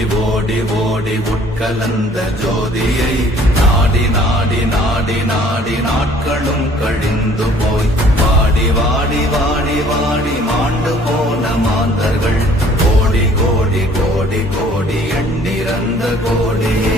ஓடி ஓடி உட்கலந்த ஜோதியை நாடி நாடி நாடி நாடி நாட்களும் கழிந்து போய் வாடி வாடி வாடி வாடி மாண்டு போன மாந்தர்கள் கோடி கோடி கோடி கோடி எண்ணிறந்த கோடியே.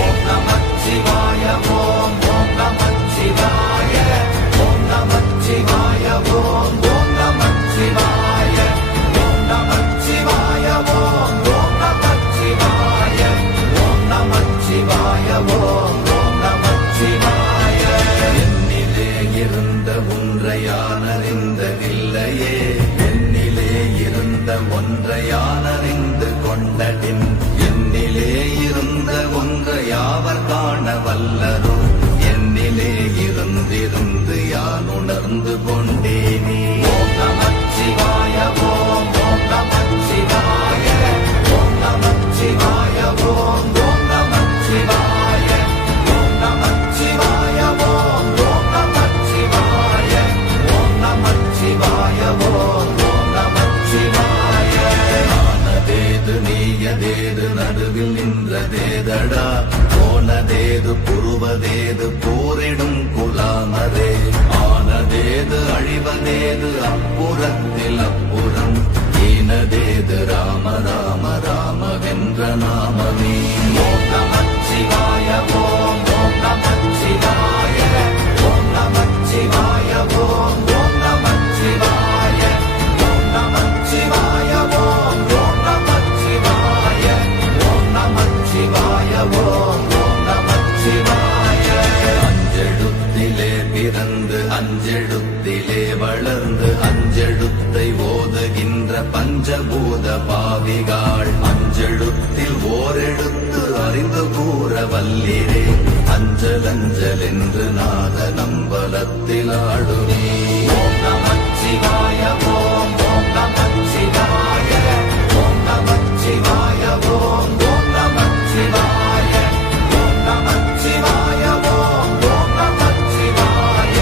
ஓம் நமச்சிவாய ஓம் ஓம் நமச்சிவாய ஓம் நமச்சிவாய ஓம் ஓம் நமச்சிவாய ஓம் நமச்சிவாய ஓம் ஓம் நமச்சிவாய ஓம் நமச்சிவாய ஓம் ஓம் நமச்சிவாய. என்னிலே இருந்த ஒன்றையானறிந்ததில்லையே என்னிலே இருந்த ஒன்றையானறிந்து கொண்டடின் என்னிலே இருந்த ஒன்றை யாவர் காண வல்லரோ என்னிலே இருந்திருந்து யான் உணர்ந்து கொண்டேனே. ஓம் நமச்சிவாய ஓம் ஓம் நமச்சிவாய ஓம் நமச்சிவாய ஓம் ஓம் நமச்சிவாய ஓம் நமச்சிவாய ஓம் ஓம் நமச்சிவாய ஓம் நமச்சிவாய ஓம் ஓம் நமச்சிவாய. ஆனதேது நீயதேது நடுவில் நின்றதேதடா போனதேது புருவதேது போரிடும் குலாமரே ஆனதேது அழிவதேது அப்புறத்தில் அப்புறம் ஈனதேது ராம ராம ராமவென்ற நாமமே. ஓம் நமச்சிவாய ஓம் ஓம் நமச்சிவாய ஓம் நமச்சிவாய ஓம் ஓம் நமச்சிவாய ஓம் நமச்சிவாய ஓம் ஓம் நமச்சிவாய ஓம் நமச்சிவாய ஓம் ஓம் நமச்சிவாய. அஞ்செழுத்திலே பிறந்து அஞ்செழுத்திலே வளர்ந்து அஞ்செழுத்தை ஓதுகின்ற பஞ்சபூத பாவிகாள் அஞ்செழுத்தில் ஓரெழுத்து அறிந்து கூற வல்லிரே அஞ்சல் அஞ்சல் என்று நாத நம்பலத்தில் ஆடுமே. ஓம் நமச்சிவாய ஓம் ஓம் நமச்சிவாய ஓம் நமச்சிவாய ஓம் ஓம் நமச்சிவாய ஓம் நமச்சிவாய ஓம் ஓம் நமச்சிவாய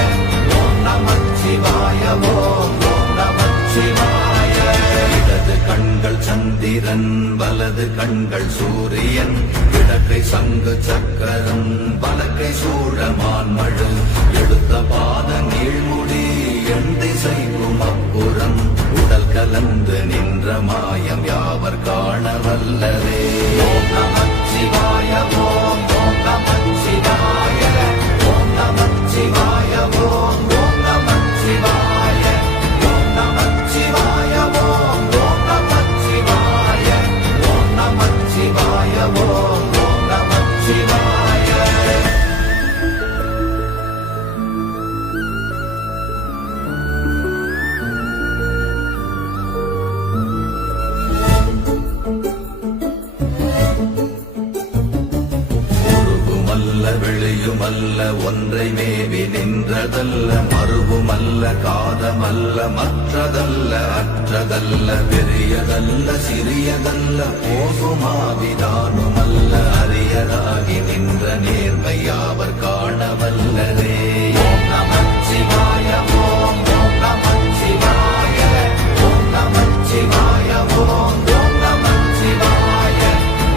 ஓம் நமச்சிவாய ஓம் ஓம் நமச்சிவாய. இடது கண்கள் சந்திரன் வலது கண்கள் சூரியன் இடக்கை சங்கு சக்கரம் வலக்கை சூழமான்மழு எடுத்த பாத நீழ்முடி எண் திசைக்கும் அப்புறம் உடல் கலந்து நின்ற மாயம் யாவர் காண வல்லரே. ஓம் நமச்சிவாய ஓம் ஓம் நமச்சிவாய ஓம் நமச்சிவாய ஓம் ஓம் நமச்சிவாய ஓம் நமச்சிவாய ஓம் ஓம் நமச்சிவாய ஓம் நமச்சிவாய ஓம் ஓம் நமச்சிவாய. உருவுமல்ல வெளியுமல்ல ஒன்றை மேவி நின்றதல்ல மறுவுமல்ல காதமல்ல மற்றதல்ல அற்றதல்ல பெரியதல்ல சிறியதல்ல போகுமாவிதானுமல்ல அரியதாகி நின்ற நேர்மையாவர் காண வல்லரே. ஓம் நமச்சிவாய ஓம் ஓம் நமச்சிவாய ஓம் நமச்சிவாய ஓம் ஓம் நமச்சிவாய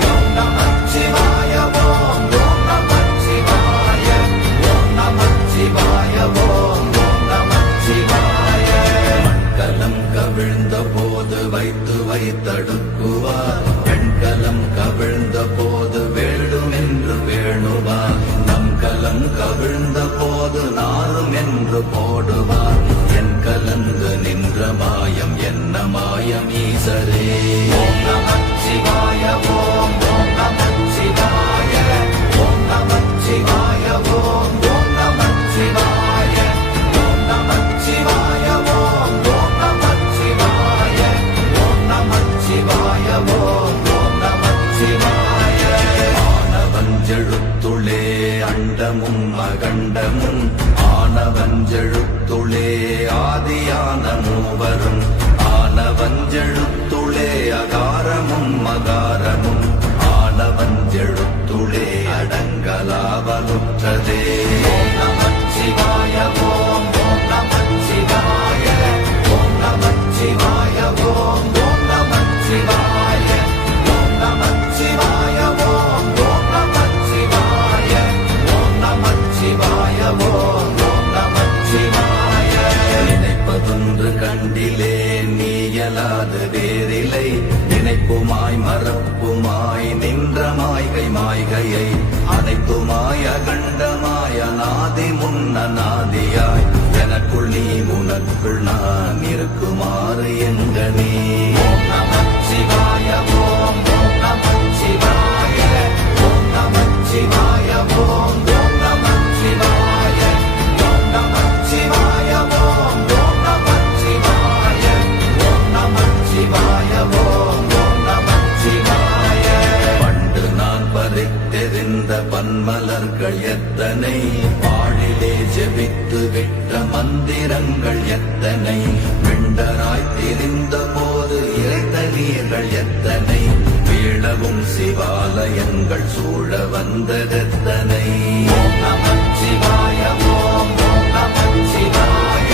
ஓம் நமச்சிவாய ஓம் ஓம் நமச்சிவாய ஓம் நமச்சிவாய ஓம் ஓம் நமச்சிவாய. மண்கலம் கவிழ்ந்த போது வைத்து வைத்தடுக்குவார் பெண்கலம் கவிழ்ந்த போது வேடும் என்று வேணுவார் நம் கலம் கவிழ்ந்த போது நாரும் என்று போடுவார் என் கலந்து நின்ற மாயம் என்ன மாயம் ஈசரே. ஓம் நமச்சிவாய ஓம் ஓம் நமச்சிவாய ஓம் நமச்சிவாய ஓம் ஓம் நமச்சிவாய ஓம் நமச்சிவாய ஓம் ஓம் நமச்சிவாய ஓம் நமச்சிவாய ஓம் ஓம் நமச்சிவாய. ஆனவஞ்செழுத்துளே அண்டமும் அகண்டமும் ஆனவஞ்செழுத்துளே ஆதியான மூவரும் ஆனவஞ்செழுத்துளே அகாரமும் மகாரமும் ஆனவஞ்செழுத்துளே அடங்கலாவலுற்றதே. ஓம் நமச்சிவாய ஓம் ஓம் நமச்சிவாய ஓம் நமச்சிவாய ஓம் ஓம் நமச்சிவாய ஓம் நமச்சிவாய மாயையை அனைத்துமாய கண்டமாய நாதி முன்னநாதியாய் எனக்குள் நீ உனக்குள் நான் இருக்குமாறு எங்கனே. ஓம் நமச்சிவாய ஓம் ஓம் நமச்சிவாய ஓம் நமச்சிவாய ஓம் ஓம் நமச்சிவாய ஓம் நமச்சிவாய ஓம் ஓம் நமச்சிவாய ஓம் நமச்சிவாய ஓம் ஓம் நமச்சிவாய. பண்டு நான் பறித்தெறிந்த பன்மலர்கள் எத்தனை, பாழிலே ஜெபித்து விட்ட மந்திரங்கள் எத்தனை, விண்டராய் திரிந்த போது இறைத்த நீர்கள் எத்தனை, வீழவும் சிவாலயங்கள் சூழ வந்ததெத்தனை. ஓம் நமச்சிவாய ஓம் ஓம் நமச்சிவாய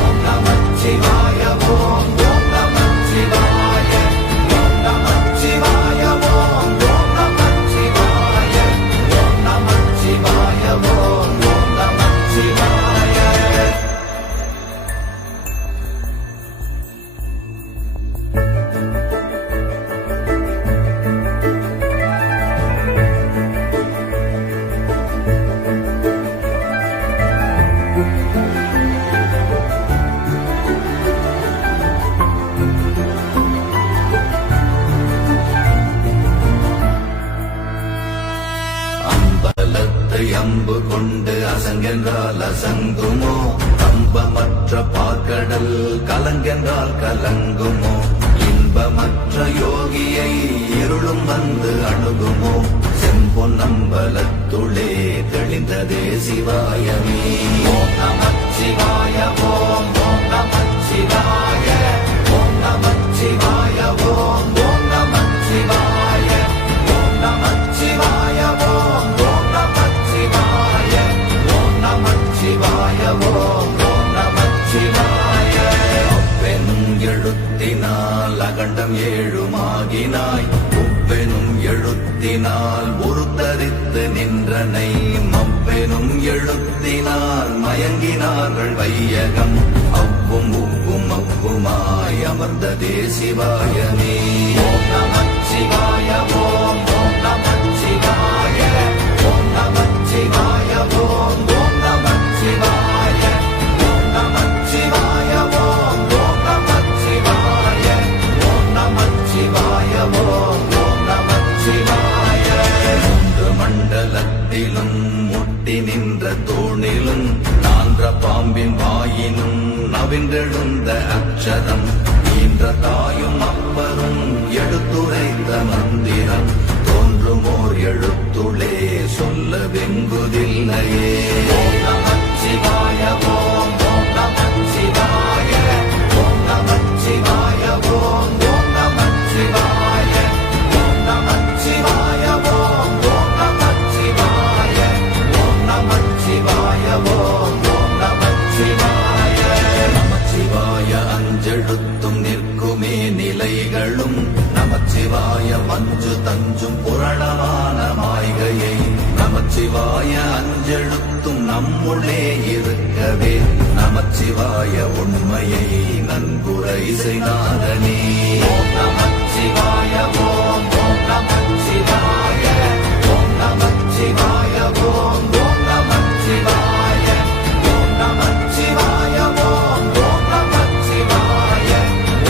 ஓம் நமச்சிவாய ஓம் ஓம் நமச்சிவாய ஓம் நமச்சிவாய ஓம் ஓம் நமச்சிவாய ஓம் நமச்சிவாய ஓம் ஓம் நமச்சிவாய. அம்பலத்தை அம்பு கொண்டு அசங்கென்றால் அசங்குமோ, கம்பமற்ற பார்க்கடல் கலங்கென்றால் கலங்குமோ, இன்பமற்ற யோகியை இருளும் வந்து அணுகுமோ, செம்பொன்னம்பலத்துளே தெளிந்ததே சிவாயமே. ஓம் நமச்சிவாய ஓம் ஓம் நமச்சிவாய ஓம் நமச்சிவாய ஓம் ஓம் நமச்சிவாய ஓம் நமச்சிவாய ஓம் ஓம் நமச்சிவாய ஓம் நமச்சிவாய ஓம் ஓம் நமச்சிவாய. அப்பெனும் எழுத்தினால் அகண்டம் ஏழுமாகினாய், உப்பெனும் எழுத்தினால் உருத்தரித்து நின்றனை, மப்பெனும் எழுத்தினால் மயங்கினார்கள் வையகம், அவ்வும் உவ்வும் அவ்வுமாய் அமர்ந்ததே சிவாயமே. ஓம் நமச்சிவாய ஓம் ஓம் நமச்சிவாய ஓம் நமச்சிவாய ஓம் ஓம் நமச்சிவாய ஓம் நமச்சிவாய ஓம் ஓம் நமச்சிவாய ஓம் நமச்சிவாய ஓம் ஓம் நமச்சிவாய. மூன்று மண்டலத்திலும் முட்டி நின்ற தூணிலும் நான்ற பாம்பின் வாயினும் நவின்றெழுந்த அக்ஷரம், ஈன்ற தாயும் அப்பரும் எடுத்துரைத்த மந்திரம், தோன்றுமோர் எழுத்துளே சொல்ல வெங்குதில்லையே. ஓம் நமச்சிவாய ஓம் ஓம் நமச்சிவாய ஓம் நமச்சிவாய ஓம் ஓம் நமச்சிவாய ஓம் நமச்சிவாய ஓம் ஓம் நமச்சிவாய ஓம் நமச்சிவாய ஓம் ஓம் நமச்சிவாய. நமச்சிவாய அஞ்செழுத்தும் நிற்குமே நிலைகளும், நமச்சிவாய மஞ்சு தஞ்சும் புரணமான மாய்கையை, நமச்சிவாய அஞ்செழுத்தும் நம்முள்ளே இருக்கவே, நமச்சிவாய உண்மையை நன்குரை செய்தாதனே. ஓம் நமச்சிவாய ஓம் ஓம் நமச்சிவாய ஓம் நமச்சிவாய ஓம் ஓம் நமச்சிவாய ஓம் நமச்சிவாய ஓம் ஓம் நமச்சிவாய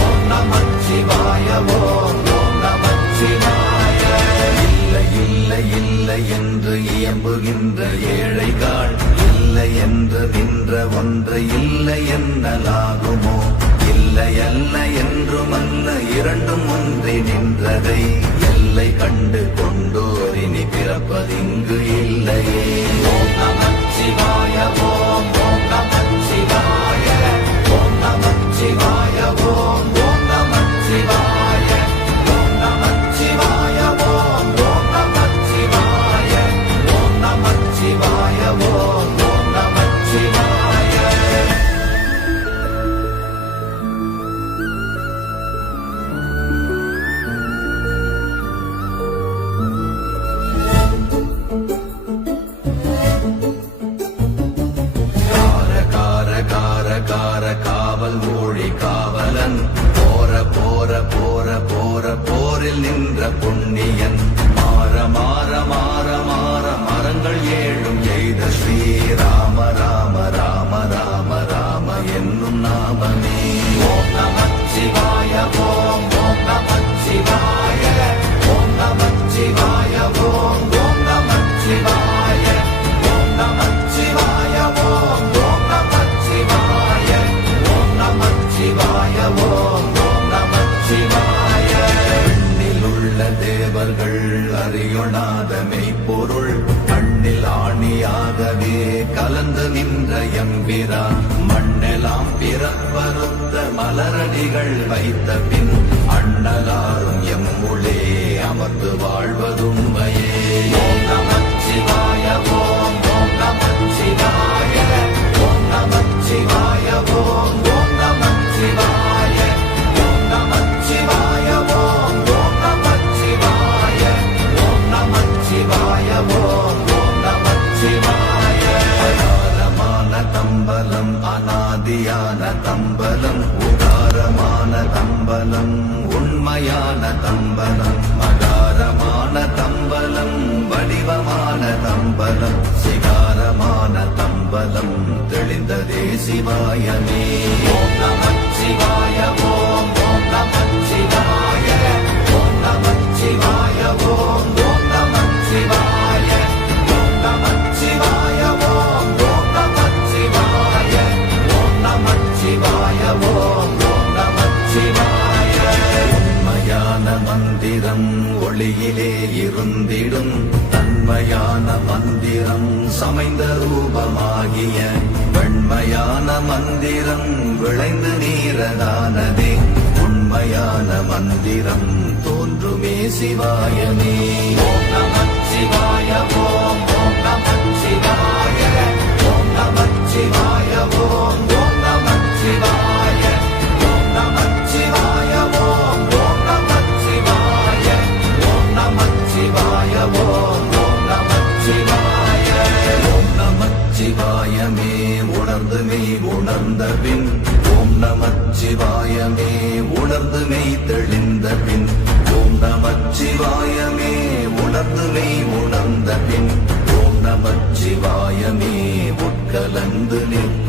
ஓம் நமச்சிவாய ஓம் ஓம் நமச்சிவாய. இல்லை இல்லை இல்லை என்று இயம்புகின்ற ஏழைகள், இல்லை என்று நின்ற ஒன்றை இல்லை என்னலாகுமோ, இல்லை அல்ல என்றுமல்ல இரண்டும் ஒன்றி நின்றதை, எல்லை கண்டு கொண்டோரினி பிறப்பதிங்கு இல்லையே. ஓம் நமச்சிவாய ஓம் ஓம் நமச்சிவாய ஓம் நமச்சிவாய ஓம் ஓம் நமச்சிவாய ஓம் நமச்சிவாய ஓம் ஓம் நமச்சிவாய ஓம் நமச்சிவாய ஓம் ஓம் நமச்சிவாய. நின்ற எம்பிரா மண்ணெல்லாம் பிறப்பறுத்த மலரடிகள் வைத்த பின் அண்ணலாரும் எம்முளே அமர்ந்து வாழ்வதுண்மையே. ஓம் நமச்சிவாய ஓம் ஓம் நமச்சிவாய ஓம் நமச்சிவாய ஓம் ஓம் நமச்சிவாய ஓம் நமச்சிவாய ஓம் ஓம் நமச்சிவாய ஓம் நமச்சிவாய ஓம் ஓம் நமச்சிவாய. அகாரமான தம்பலம் அநாதியான தம்பலம் உதாரமான தம்பலம் உண்மையான தம்பலம் மகாரமான தம்பலம் வடிவமான தம்பலம் சிகாரமான தம்பலம் தெளிந்ததே சிவாயமே. ஓம் நமச்சிவாய ஓம் ஓம் நமச்சிவாய ஓம் நமச்சிவாய ஓம் ஓம் நமச்சிவாய ஓம் நமச்சிவாய ஓம் ஓம் நமச்சிவாய ஓம் நமச்சிவாய ஓம் ஓம் நமச்சிவாய. உண்மையான மந்திரம் ஒளியிலே இருந்திடும் தன்மையான மந்திரம் சமைந்த ரூபமாகிய வெண்மையான மந்திரம் விளைந்து நீரதானதே உண்மையான மந்திரம் தோன்றுமே சிவாயமே. ஓம் நமச்சிவாய ஓம் ஓம் நமச்சிவாய ஓம் நமச்சிவாய ஓம் ஓம் நமச்சிவாய ஓம் நமச்சிவாய ஓம் ஓம் நமச்சிவாய ஓம் நமச்சிவாய ஓம் ஓம் நமச்சிவாய. ஓம் நமச்சிவாயமே உணர்ந்து மெய் உணர்ந்த பின் ஓம் நமச்சிவாயமே உணர்ந்து மெய் தெளிந்த பின் ஓம் நமச்சிவாயமே உணர்ந்து மெய் உணர்ந்த பின் ஓம் நமச்சிவாயமே உட்கலந்து நிற்க